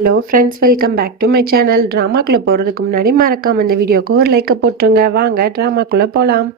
Hello friends, welcome back to my channel. ட்ராமாக்குள்ளே போகிறதுக்கு முன்னாடி மறக்காம இந்த வீடியோக்கு ஒரு லைக்கை போட்டுருங்க. வாங்க ட்ராமாக்குள்ளே போகலாம்.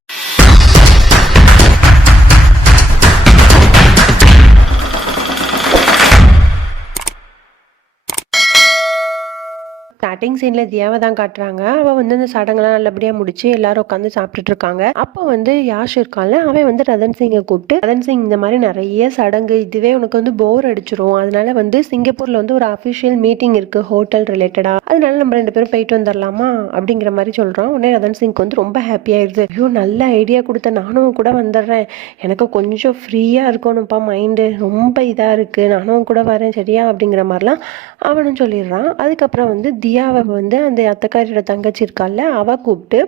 ஸ்டார்டிங் சீனில் தியாவை தான் காட்டுறாங்க. அவள் வந்து அந்த சடங்கெல்லாம் நல்லபடியாக முடிச்சு எல்லாரும் உட்காந்து சாப்பிட்டுட்டு இருக்காங்க. அப்போ வந்து யாஷ் இருக்கான்ல, அவன் வந்து ரதன் சிங்கை கூப்பிட்டு, ரதன் சிங் இந்த மாதிரி நிறைய சடங்கு, இதுவே உனக்கு வந்து போர் அடிச்சிரும், அதனால வந்து சிங்கப்பூரில் வந்து ஒரு அஃபிஷியல் மீட்டிங் இருக்குது ஹோட்டல் ரிலேட்டடாக, அதனால நம்ம 2 பேரும் போயிட்டு வந்துடலாமா அப்படிங்கிற மாதிரி சொல்கிறோம். உடனே ரதன் சிங்க்கு வந்து ரொம்ப ஹாப்பியாகிடுது. ஐயோ, நல்ல ஐடியா கொடுத்த, நானும் கூட வந்துடுறேன், எனக்கு கொஞ்சம் ஃப்ரீயாக இருக்கணும்ப்பா, மைண்டு ரொம்ப இதாக இருக்குது, நானும் கூட வரேன் சரியா அப்படிங்கிற மாதிரிலாம் அவனும் சொல்லிடுறான். அதுக்கப்புறம் வந்து தியாவை வந்து அந்த அத்தைக்காரியோட தங்கச்சி இருக்கால, அவள் கூப்பிட்டு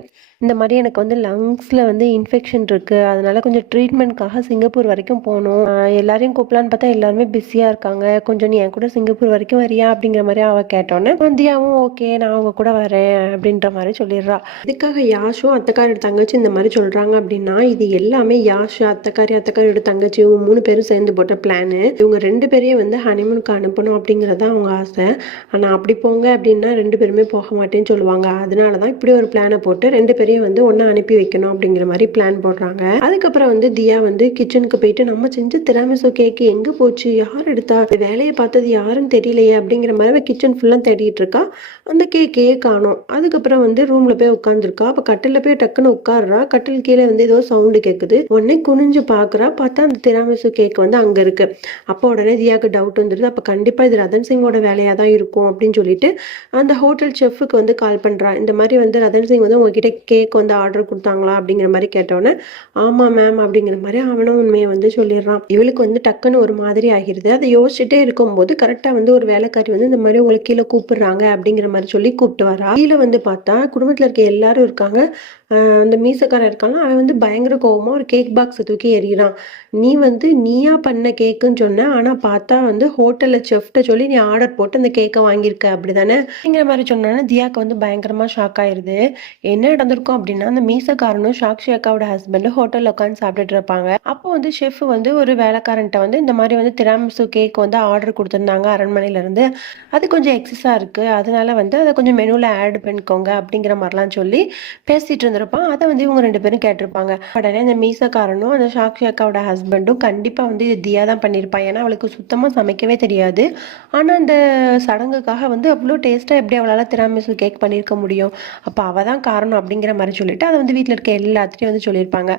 இந்த மாதிரி எனக்கு வந்து லங்ஸில் வந்து இன்ஃபெக்ஷன் இருக்குது, அதனால கொஞ்சம் ட்ரீட்மெண்ட்காக சிங்கப்பூர் வரைக்கும் போகணும், எல்லாரையும் கூப்பிடலான்னு பார்த்தா எல்லாருமே பிஸியாக இருக்காங்க, கொஞ்சம் நீ என் கூட சிங்கப்பூர் வரைக்கும் வரியா அப்படிங்கிற மாதிரி அவள் கேட்டோன்னே தியாவும் ஓகே நான் அவங்க கூட வரேன் அப்படின்ற மாதிரி சொல்லிடுறா. இதுக்காக யாஷும் அத்தைக்காரியோட தங்கச்சி இந்த மாதிரி சொல்கிறாங்க அப்படின்னா, இது எல்லாமே யாஷ் அத்தைக்காரியோட தங்கச்சி இவங்க 3 பேரும் சேர்ந்து போட்ட பிளானு. இவங்க 2 பேரையும் வந்து ஹனிமூனுக்கு அனுப்பணும் அப்படிங்கிறதான் அவங்க ஆசை. ஆனால் அப்படி போங்க அப்படின்னா 2 பேருமே போக மாட்டேன்னு சொல்லுவாங்க. அதனால தான் இப்படி ஒரு பிளானை போட்டு 2 பேரையும் வந்து ஒன்றா அனுப்பி வைக்கணும் அப்படிங்கிற மாதிரி பிளான் போடுறாங்க. அதுக்கப்புறம் வந்து தியா வந்து கிச்சனுக்கு போயிட்டு, நம்ம செஞ்ச திராமிசு கேக்கு எங்கே போச்சு, யார் எடுத்தா, வேலையை பார்த்தது யாருன்னு தெரியலையே அப்படிங்கிற மாதிரி கிச்சன் ஃபுல்லாக தேடிட்டு இருக்கா. அந்த கேக்கையே காணோம். அதுக்கப்புறம் வந்து ரூமில் போய் உட்காந்துருக்கா. அப்போ கட்டில் போய் டக்குன்னு உட்காடுறா. கட்டில் கீழே வந்து ஏதோ சவுண்டு கேட்குது. உடனே குனிஞ்சு பார்க்குறா. பார்த்தா அந்த திராமிசு கேக் வந்து அங்கே இருக்கு. அப்போ உடனே தியாவுக்கு டவுட் வந்துடுது. அப்போ கண்டிப்பாக இது ரதன் சிங்கோட வேலையாக தான் இருக்கும் அப்படின்னு சொல்லிட்டு அந்த ஹோட்டல் செஃப்புக்கு வந்து கால் பண்ணுறா. இந்த மாதிரி வந்து ரதன் சிங் வந்து உங்ககிட்ட கேக் வந்து ஆர்டர் கொடுத்தாங்களா அப்படிங்கிற மாதிரி கேட்டோன்னே ஆமாம் மேம் அப்படிங்கிற மாதிரி அவனும் உண்மையை வந்து சொல்லிடுறான். இவளுக்கு வந்து டக்குன்னு ஒரு மாதிரி ஆகிடுது. அதை யோசிச்சுட்டே இருக்கும்போது கரெக்டாக வந்து ஒரு வேலைக்காரி வந்து இந்த மாதிரி உங்களுக்கு கீழே கூப்பிடுறாங்க அப்படிங்கிற மாதிரி சொல்லி கூப்பிட்டு வரா. கீழே வந்து பார்த்தா குடும்பத்தில் இருக்க எல்லாரும் இருக்காங்க. அந்த மீசக்காரன் இருக்காங்க, அவன் வந்து பயங்கர கோவமாக ஒரு கேக் பாக்ஸை தூக்கி எறிகிறான். நீ வந்து நீயா பண்ண கேக்குன்னு சொன்ன, ஆனால் பார்த்தா வந்து ஹோட்டலில் செஃப்ட்ட சொல்லி நீ ஆர்டர் போட்டு அந்த கேக்கை வாங்கியிருக்க அப்படி தானே அப்படிங்கிற மாதிரி சொன்னோன்னா தியாக்கு வந்து பயங்கரமாக ஷாக் ஆயிடுது. என்ன நடந்திருக்கும் அப்படின்னா, அந்த மீசக்காரனும் சாக்ஷி அக்காவோட ஹஸ்பண்ட் ஹோட்டலில் உட்காந்து சாப்பிட்டுட்டு இருப்பாங்க. அப்போ வந்து ஷெஃப் வந்து ஒரு வேலைக்காரன்ட்ட வந்து இந்த மாதிரி வந்து திராமிசு கேக் வந்து ஆர்டர் கொடுத்துருந்தாங்க அரண்மனையிலேருந்து, அது கொஞ்சம் எக்ஸஸாக இருக்குது, அதனால வந்து அதை கொஞ்சம் மெனுவில் ஆட் பண்ணிக்கோங்க அப்படிங்கிற மாதிரிலாம் சொல்லி பேசிட்டு இருந்திருப்பான். அதை வந்து இவங்க 2 பேரும் கேட்டிருப்பாங்க. உடனே அந்த மீசக்காரனும் அந்த சாக்ஷி அக்காவோட ஹஸ்பண்டும் கண்டிப்பாக வந்து இது தியா தான் பண்ணியிருப்பான், ஏன்னா அவளுக்கு சுத்தமாக சமைக்கவே தெரியாது, ஆனால் அந்த சடங்குக்காக வந்து அவ்வளோ டேஸ்ட்டாக எப்படி அவளால் திராமிசு கேக் பண்ணியிருக்க முடியும், அப்போ அவள் தான் காரணம் அப்படிங்கிற மாதிரி சொல்லிட்டு அதை வந்து வீட்டில் இருக்க எல்லாத்தையும் வந்து சொல்லியிருப்பாங்க.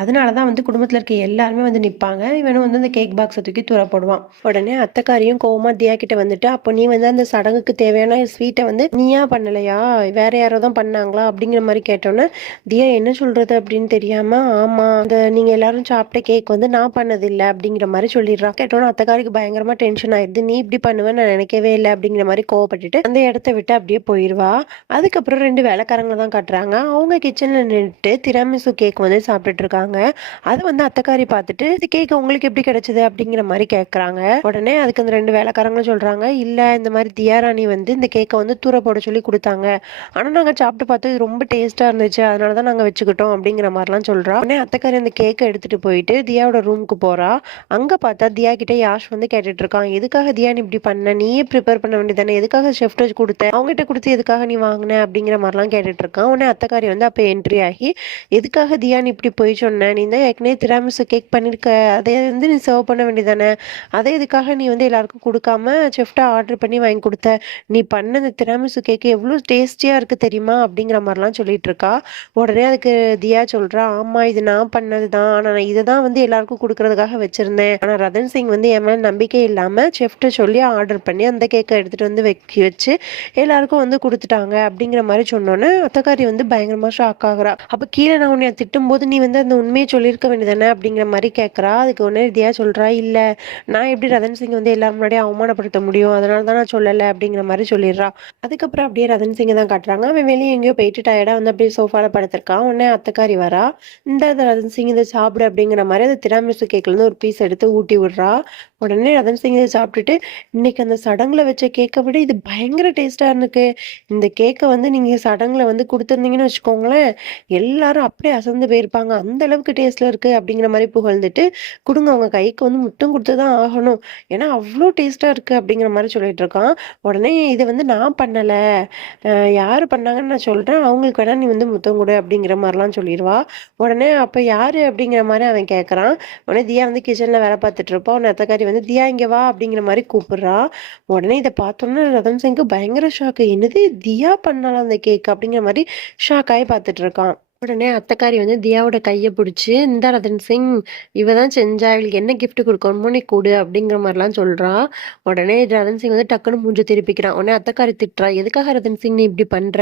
அதனால தான் வந்து குடும்பத்தில் இருக்க எல்லாருமே வந்து நிற்பாங்க. இவனும் வந்து அந்த கேக் பாக்ஸை தூக்கி தூர போடுவான். உடனே அத்தைக்காரியும் கோவமா தியா கிட்ட வந்துட்டு, அப்போ நீ வந்து அந்த சடங்குக்கு தேவையான ஸ்வீட்டை வந்து நீயா பண்ணலையா, வேற யாரோ தான் பண்ணாங்களா அப்படிங்கிற மாதிரி கேட்டோன்னே தியா என்ன சொல்றது அப்படின்னு தெரியாம, ஆமா அந்த நீங்க எல்லாரும் சாப்பிட்ட கேக் வந்து நான் பண்ணதில்லை அப்படிங்கிற மாதிரி சொல்லிடுறா. கேட்டோன்னா அத்தைக்காரிக்கு பயங்கரமா டென்ஷன் ஆயிடுது. நீ இப்படி பண்ணுவேன்னு நான் நினைக்கவே இல்லை அப்படிங்கிற மாதிரி கோவப்பட்டுட்டு அந்த இடத்த விட்டு அப்படியே போயிடுவா. அதுக்கப்புறம் 2 வேலைக்காரங்களை தான் காட்டுறாங்க. அவங்க கிச்சனில் நின்றுட்டு திராமிசு கேக் வந்து சாப்பிட்டுட்டு இருக்காங்க. அது வந்து அத்தைக்காரி பார்த்துட்டு இந்த கேக் உங்களுக்கு எப்படி கிடைச்சது அப்படிங்கிற மாதிரி கேட்குறாங்க. உடனே அதுக்கு அந்த 2 வேலைக்காரங்களும் சொல்றாங்க, இல்லை இந்த மாதிரி தியாராணி வந்து இந்த கேக்கை வந்து தூர போட சொல்லி கொடுத்தாங்க, ஆனால் நாங்கள் சாப்பிட்டு பார்த்து இது ரொம்ப டேஸ்ட்டாக இருந்துச்சு, அதனால தான் நாங்கள் வச்சுக்கிட்டோம் அப்படிங்கிற மாதிரிலாம் சொல்கிறா. உடனே அத்தைக்காரி அந்த கேக்கை எடுத்துகிட்டு போயிட்டு தியாவோட ரூமுக்கு போகிறா. அங்கே பார்த்தா தியா கிட்டே யாஷ் வந்து கேட்டுட்டு இருக்கான், எதுக்காக தியா நீ இப்படி பண்ண, நீயே ப்ரிப்பேர் பண்ண வேண்டியதானே, எதுக்காக ஷெஃப்ட் கொடுத்த, அவங்ககிட்ட கொடுத்து எதுக்காக நீ வாங்கின அப்படிங்கிற மாதிரிலாம் கேட்டுட்டு இருக்கான். உடனே அத்தைக்காரி வந்து அப்போ என்ட்ரி ஆகி, எதுக்காக தியா நீ இப்படி போய் சொன்ன, நீ தான் ஏற்கனவே திராமிசு கேக் பண்ணியிருக்க, அதை வந்து நீ சர்வ் பண்ண வேண்டியதானே, அதை எதுக்காக நீ வந்து எல்லாருக்கும் கொடுக்காம ஷெஃப்ட்டை ஆர்டர் பண்ணி வாங்கி கொடுத்த, நீ பண்ண இந்த திராமிசு கேக்கு எவ்வளோ டேஸ்டியாக இருக்குது தெரியுமா அப்படிங்கிற மாதிரிலாம் சொல்லிட்டு இருக்கா. உடனே அதுக்கு தியா சொல்றா, ஆமா இது நான் பண்ணது தான், ஆனால் நான் இதை தான் வந்து எல்லாருக்கும் கொடுக்கறதுக்காக வச்சிருந்தேன், ஆனால் ரதன் சிங் வந்து என் மேலே நம்பிக்கை இல்லாமல் ஷெஃப்ட்டை சொல்லி ஆர்டர் பண்ணி அந்த கேக்கை எடுத்துகிட்டு வந்து வச்சு எல்லாருக்கும் வந்து கொடுத்துட்டாங்க அப்படிங்கிற மாதிரி சொன்னோன்னே அத்தைக்காரி வந்து பயங்கரமாக ஷாக் ஆகுறா. அப்போ கீழே நான் உன்னை திட்டும் போது நீ வந்து அந்த உண்மையை சொல்லியிருக்க வேண்டியதானே அப்படிங்கிற மாதிரி கேட்குறா. அதுக்கு உடனே தியா சொல்கிறா, இல்லை நான் எப்படி ரதன் சிங் வந்து எல்லாரும் முன்னாடியே அவமானப்படுத்த முடியும், அதனால தான் நான் சொல்லலை அப்படிங்கிற மாதிரி சொல்லிடுறா. அதுக்கப்புறம் அப்படியே ரதன் சிங்கை தான் காட்டுறாங்க. அவன் வெளியே எங்கேயோ போயிட்டு டயர்டாக வந்து அப்படியே சோஃபாவில் படுத்திருக்கான். உடனே அத்தைக்காரி வரா. இந்த ரதன் சிங் இதை சாப்பிடு அப்படிங்கிற மாதிரி அந்த திராமிசு கேக்லேருந்து ஒரு பீஸ் எடுத்து ஊட்டி விடுறா. உடனே ரதன் சிங் இத சாப்பிட்டுட்டு, "இன்னைக்கு அந்த சடங்குல வச்ச கேக்க விட இது பயங்கர டேஸ்ட்டா இருந்துக்கு. இந்த கேக்க வந்து நீங்க சடங்குல வந்து குடுத்துருந்தீங்கன்னு வச்சுக்கோங்களேன், எல்லாரும் அப்படியே அசந்து போயிருப்பாங்க. அந்த அளவுக்கு டேஸ்ட்ல இருக்கு." அப்படிங்கிற மாரி புகழ்ந்துட்டு, "குடுங்க உங்க கைக்கு வந்து முத்தம் குடுத்து தான் ஆகணும். ஏன்னா அவ்ளோ டேஸ்ட்டா இருக்கு." அப்படிங்கிற மாரி சொல்லிட்டு இருக்கான். உடனே "இது வந்து நான் பண்ணல. அ யாரு பண்ணாங்கன்னு நான் சொல்றேன். அவங்களுக்கு வேணா நீ வந்து முத்தம் குடு." அப்படிங்கிற மாரிலாம் சொல்லிருவா. உடனே "அப்ப யாரு?" அப்படிங்கிற மாரி அவன் கேட்கறான். உடனே தியா வந்து கிச்சன்ல வேலை பார்த்துட்டு இருப்பா. உடனே அத்தக்காரி வந்து "தியா இங்க வா" அப்படிங்கிற மாரி கூப்பிடுறா. உடனே இத பார்த்தோனே ரதன் சிங்க்கு பயங்கர ஷாக்கு. "என்னது தியா பண்ணாளா அந்த கேக்?" அப்படிங்கிற மாரி ஷாக் ஆயி பார்த்துட்டு இருக்கான். உடனே அத்தக்காரி வந்து தியாவோட கைய புடிச்சு, "இந்தா ரதன் சிங், இவ தான் செஞ்சா. இவளுக்கு என்ன கிஃப்ட் குடுக்கணுமோ நீ குடு." அப்படிங்கிற மாரிலாம் சொல்றா. உடனே ரதன் சிங் வந்து டக்குனு மூஞ்ச திருப்பிக்கிறான். உடனே அத்தக்காரி திட்டுறா. "எதுக்காக ரதன் சிங் நீ இப்படி பண்ற?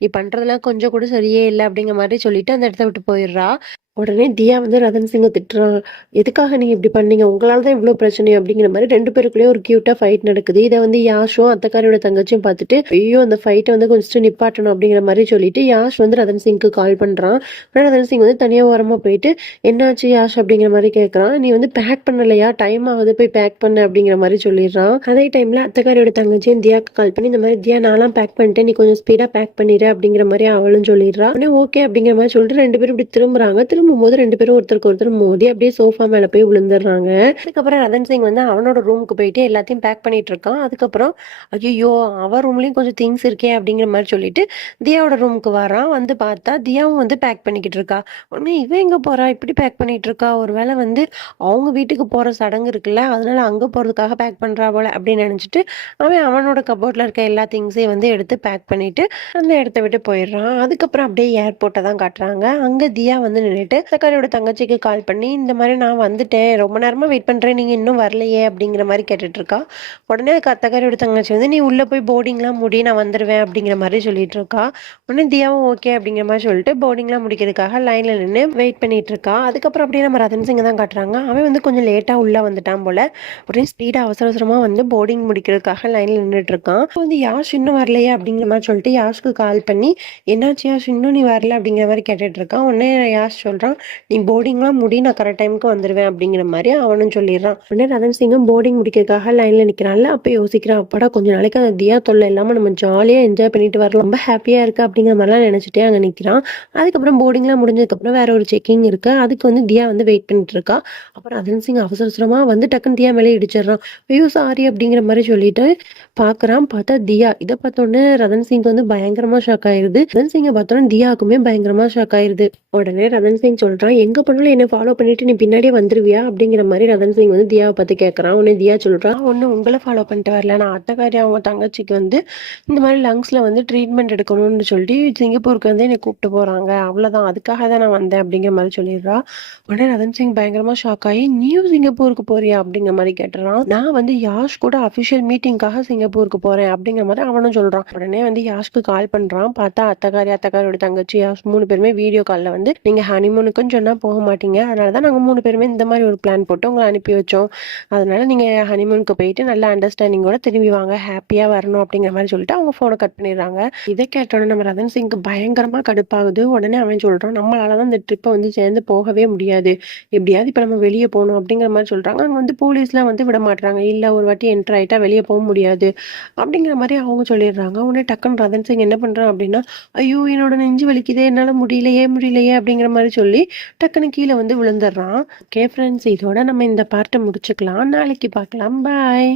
நீ பண்றதெல்லாம் கொஞ்சம் கூட சரியே இல்ல." அப்படிங்கிற மாரி சொல்லிட்டு அந்த இடத்த விட்டு போயிடுறா. உடனே தியா வந்து ரதன் சிங்க திட்டுறான். "எதுக்காக நீங்க இப்படி பண்ணீங்க? உங்களால தான் இவ்ளோ பிரச்சனை." அப்படிங்கிற மாரி 2 பேருக்குள்ளயும் ஒரு கியூட்டா ஃபைட் நடக்குது. இத வந்து யாஷும், அத்தக்காரியோட தங்கச்சியும் பார்த்துட்டு, "ஐயோ! அந்த ஃபைட்ட வந்து கொஞ்சம் நிப்பாட்டணும்." அப்படிங்கிற மாரி சொல்லிட்டு, யாஷ் வந்து ரதன் சிங்க்கு கால் பண்றான். ஆனா ரதன் சிங் வந்து தனியா ஓரமா போயிட்டு, "என்னாச்சு யாஷ்?" அப்படிங்கிற மாரி கேட்கறான். "நீ வந்து பேக் பண்ணலையா? டைம் ஆகுது போய் பேக் பண்ணு." அப்படிங்கிற மாரி சொல்லிடுறான். அதே டைம்ல அத்தக்காரியோட தங்கச்சியும் தியாக்கு கால் பண்ணி, இந்த மாரி "தியா நான்லாம் பேக் பண்ணிட்டேன். நீ கொஞ்சம் ஸ்பீடா பேக் பண்ணிரு." அப்படிங்கிற மாரி அவளும் சொல்லிடுறா. உடனே ஓகே அப்படிங்கிற மாரி சொல்லிட்டு 2 பேரும் இப்படி திரும்புறாங்க. திரும்பும்போது 2 பேரும் ஒருத்தருக்கு ஒருத்தர் மோதி அப்படியே சோஃபா மேல போய் விழுந்துடுறாங்க. அதுக்கப்புறம் ரதன் சிங் வந்து அவனோட ரூமுக்கு போயிட்டு எல்லாத்தையும் பேக் பண்ணிட்டு இருக்கான். அதுக்கப்புறம் ஐயையோ! அவ ரூம்லயும் கொஞ்சம் திங்ஸ் இருக்கே அப்படிங்கிற மாரி சொல்லிட்டு தியாவோட ரூமுக்கு வரான். வந்து பார்த்தா தியாவும் வந்து பேக் பண்ணிக்கிட்டு இருக்கா. உடனே இவ எங்க போறா? இப்படி பேக் பண்ணிட்டு இருக்கா? ஒருவேளை வந்து அவங்க வீட்டுக்கு போற சடங்கு இருக்குல்ல, அதனால அங்க போறதுக்காக பேக் பண்றா போல அப்படின்னு நினைச்சுட்டு, அவன் அவனோட கப்போர்ட்ல இருக்க எல்லா திங்ஸையும் வந்து எடுத்து பேக் பண்ணிட்டு அந்த இடத்த விட்டு போயிடுறான். அதுக்கப்புறம் அப்படியே ஏர்போர்ட்ட தான் காட்டுறாங்க. அங்க தியா வந்து நின்னுட்டு அக்கறையோட தங்கச்சிக்கு கால் பண்ணி, "இந்த மாரி நான் வந்துட்டேன். ரொம்ப நேரமா வெயிட் பண்றேன். நீங்க இன்னும் வரலையே!" அப்படிங்கிற மாரி கேட்டுட்டு இருக்கா. உடனே அதுக்கு அத்தக்காரியோட தங்கச்சி வந்து, "நீ உள்ள போய் போர்டிங்லாம் முடி. நான் வந்துருவேன்." அப்படிங்கிற மாரி சொல்லிட்டு இருக்கா. உடனே தியாவும் ஓகே அப்படிங்கிற மாரி சொல்லிட்டு போர்டிங்லாம் முடிக்கிறதுக்காக லைன்ல நின்னு வெயிட் பண்ணிட்டு இருக்கா. அதுக்கப்புறம் அப்படியே நம்ம ரதன் சிங்க தான் காட்டுறாங்க. அவன் வந்து கொஞ்சம் லேட்டா உள்ள வந்துட்டான் போல. ஒரே ஸ்பீடா அவசர அவசரமா வந்து போர்டிங் முடிக்கிறதுக்காக லைன்ல நின்னுட்டு இருக்கான். அப்ப வந்து யாஷ் இன்னும் வரலையே அப்படிங்கிற மாரி சொல்லிட்டு யாஷ்க்கு கால் பண்ணி, "என்னாச்சு யாஷ் இன்னும் நீ வரல?" அப்படிங்கிற மாரி கேட்டுட்டு இருக்கான். உடனே யாஷ் சொல்றான், "நீ போர்டிங்லாம் முடி. நான் கரெக்ட் டைமுக்கு வந்துருவேன்." அப்படிங்கிற மாரி அவனும் சொல்லிடுறான். உடனே ரதன் சிங்கும் போர்டிங் முடிக்கிறதுக்காக லைன்ல நிக்கிறான்ல. அப்ப யோசிக்கிறான், "அப்பாடா கொஞ்ச நாளைக்கு அந்த தியா தொல்லை இல்லாம நம்ம ஜாலியா என்ஜாய் பண்ணிட்டு வரலாம். ரொம்ப ஹாப்பியா இருக்கு." அப்படிங்கிற மாரிலாம் நினைச்சுட்டே அங்க நிக்கிறான். அதுக்கப்புறம் போர்டிங்லாம் முடிஞ்சதுக்கப்புறம் வேற ஒரு செக்கிங் இருக்கு. அதுக்கு வந்து தியா வந்து வெயிட் பண்ணிட்டு இருக்கா. அப்புறம் ரதன் சிங் அவசர அவசரமா வந்து டக்குன்னு தியா மேலே இடிச்சிடுறான். "ஐயோ! சாரி." அப்படிங்கிற மாரி சொல்லிட்டு பார்க்குறான். பார்த்தா தியா. இத பார்த்தோனே ரதன் சிங் வந்து பயங்கரமா ஷாக் ஆயிருது. ரதன் சிங்க பார்த்தோனே தியாக்குமே பயங்கரமா ஷாக் ஆயிருது. உடனே ரதன் சிங் சொல்றான், "எங்க போனாலும் என்ன ஃபாலோ பண்ணிட்டு நீ பின்னாடியே வந்துருவியா?" அப்படிங்கிற மாரி ரதன் சிங் வந்து தியாவ பார்த்து கேட்கறான். உடனே தியா சொல்றா, "நான் ஒண்ணும் உங்கள ஃபாலோ பண்ணிட்டு வரல. நான் அத்தக்காரி அவங்க தங்கச்சிக்கு வந்து இந்த மாரி லங்ஸ்ல வந்து ட்ரீட்மெண்ட் எடுக்கணும்னு சொல்லி சிங்கப்பூருக்கு வந்து என்னை கூப்பிட்டு போறாங்க. அவ்வளோதான். அதுக்காக தான் நான் வந்தேன்." அப்படிங்கிற மாரி சொல்லிடுறா. உடனே ரதன் சிங் பயங்கரமா ஷாக் ஆகி, "நீயும் சிங்கப்பூருக்கு போறியா?" அப்படிங்கிற மாரி கேட்டுறான். "நான் வந்து யாஷ் கூட அஃபிஷியல் மீட்டிங்காக சிங்கப்பூருக்கு போறேன்." அப்படிங்கிற மாரி அவனும் சொல்றான். உடனே வந்து யாஷ்க்கு கால் பண்றான். பார்த்தா அத்தக்காரியோட தங்கச்சி யாஷ் 3 பேருமே வீடியோ கால்ல வந்து, "நீங்க ஹனிமூனுக்குன்னு சொன்னா போக மாட்டீங்க. அதனால தான் நாங்க 3 பேருமே இந்த மாரி ஒரு பிளான் போட்டு உங்கள அனுப்பி வச்சோம். அதனால நீங்க ஹனிமூனுக்கு போயிட்டு நல்ல அண்டர்ஸ்டாண்டிங்கோட திரும்பி வாங்க. ஹாப்பியா வரணும்." அப்படிங்கிற மாரி சொல்லிட்டு அவங்க ஃபோன கட் பண்ணிடுறாங்க. இத கேட்டோனே நம்ம ரதன் சிங்க்கு பயங்கரமா கடுப்பாகுது. உடனே அவன் சொல்றான், "நம்மளால தான் இந்த ட்ரிப்ப வந்து சேர்ந்து போகவே முடியாது. எப்படியாவது இப்ப நம்ம வெளிய போணும்." அப்படிங்கிற மாரி சொல்றாங்க. அங்க வந்து போலீஸ்லாம் வந்து விட மாட்றாங்க. "இல்ல ஒரு வாட்டி என்டர் ஆயிட்டா வெளிய போ முடியாது." அப்படிங்கிற மாரி அவங்க சொல்லிடுறாங்க. உடனே டக்குன்னு ரதன் சிங் என்ன பண்றான் அப்படின்னா, "ஐயோ! என்னோட நெஞ்சு வலிக்குதே! என்னால முடியலையே!" அப்படிங்கிற மாரி சொல்லி டக்குன்னு கீழ வந்து விழுந்துடுறான். ஓகே ஃப்ரெண்ட்ஸ், இதோட நம்ம இந்த பார்ட்ட முடிச்சுக்கலாம். நாளைக்கு பார்க்கலாம். பாய்.